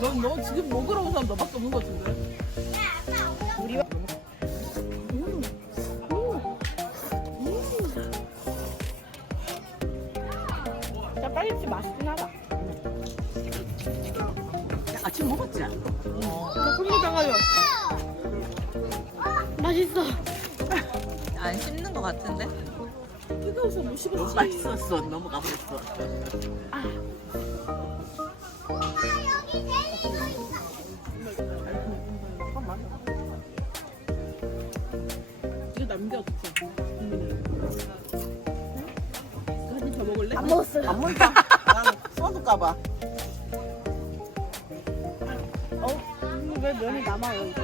넌, 너 지금 먹으러 온 사람 너밖에 없는 것 같은데. 우리 짜파게티 맛있긴 하다. 아침 먹었지? 꿀물 장아요. 맛있어. 안 씹는 것 같은데? 뜨거워서 못 씹었지. 너무 맛있었어. 넘어가 버렸어. 이거 남겨뒀어. 한입 더 먹을래? 안 먹었어요. 안 먹자. 나는 쏟을까봐. 어? 근데 왜 면이 남아요, 이거?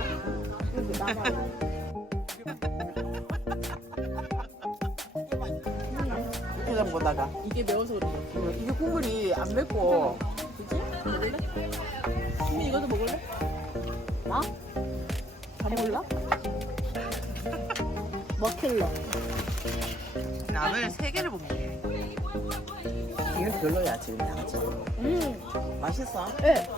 이거 남아요. 이렇게 보다가 이게 매워서 그런 거 이게 국물이 안 맵고 그지? 먹을래? 수미 이것도 먹을래? 나? 다 먹을라? 머킬러. 라면을 세 개를 먹네. 이건 별로야 지금 다 같이. 음, 맛있어? 네.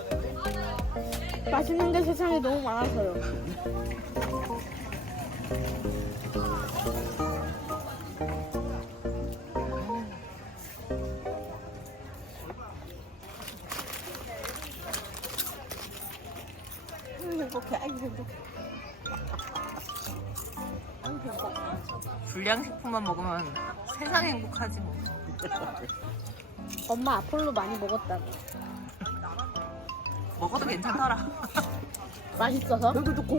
맛있는 게 세상에 너무 많아서요. 음, 행복해. 아이고 행복해. 불량식품만 먹으면 세상 행복하지 뭐. 엄마 아폴로 많이 먹었다고. 먹어도 괜찮더라. 맛있어서? 여기도 공.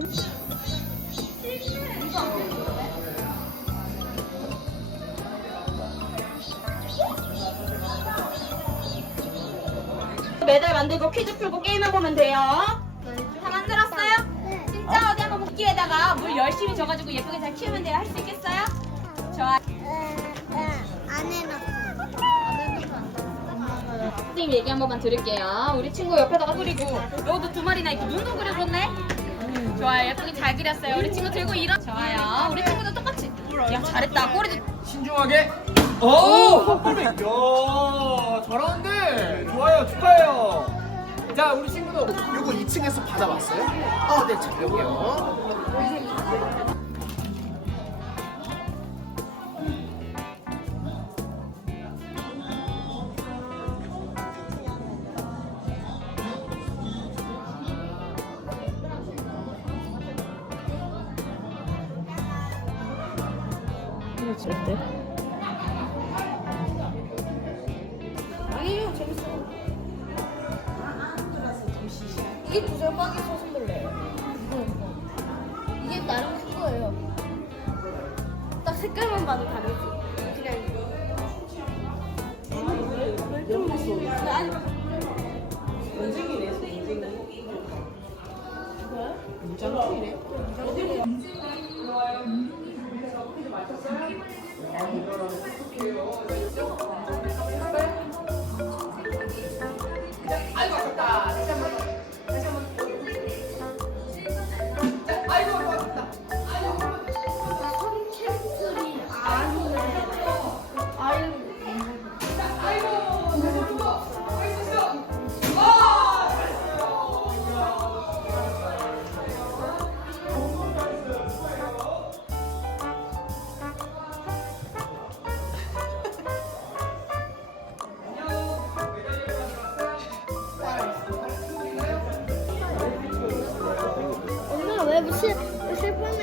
매달 만들고 퀴즈 풀고 게임해 보면 돼요. 열심히 줘가지고 예쁘게 잘 키우면 돼요. 할 수 있겠어요? 좋아. 안 해놨어. 선생님 얘기 한 번만 들을게요. 우리 친구 옆에다가 그리고 여기도 두 마리나 이렇게 눈도 그려줬네. 좋아요. 예쁘게 잘 그렸어요. 우리 친구 들고 일어. 좋아요. 우리 친구도 똑같이. 야 잘했다. 꼬리도 신중하게. 오! 헛발이. 야, 잘하는데. 좋아요, 축하해요. 자, 우리 친구도 요거 2층에서 받아봤어요? 어, 네, 자, 여기요. 아니요, 재밌어요. 이게 부절빵이 소스물래요. 이게 나름 큰 거예요. 딱 색깔만 봐도 다르지. 그냥. 아니, 캔슬이 아이고 아다. 왜 슬, 슬퍼는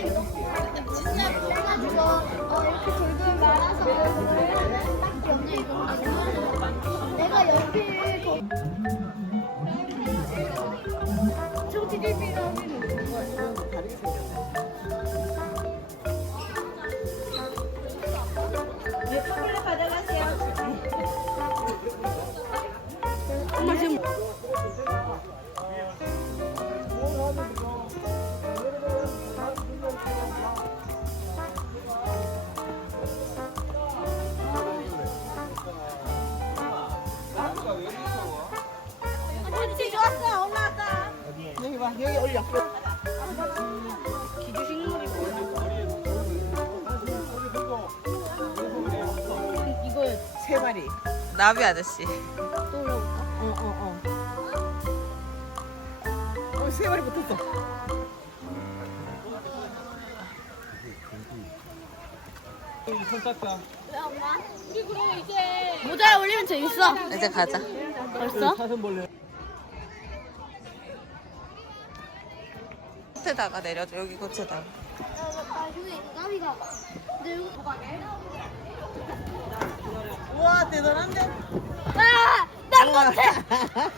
진짜 그래가지고 어, 이렇게 돌돌 말아서 밖에 없네. 이거. 내가 연필 여기 봐, 여기 올려. 이거 세 마리. 나비 아저씨. 떠올려볼까? 어, 어, 어. 대가리 붙었어. 모자에 올리면 재밌어. 이제 가자. 벌써? 코트에다가 내려줘. 여기 코트에다가. 나 여기 여기 뭐 가게? 우와 대단한데. 아! 나 못해!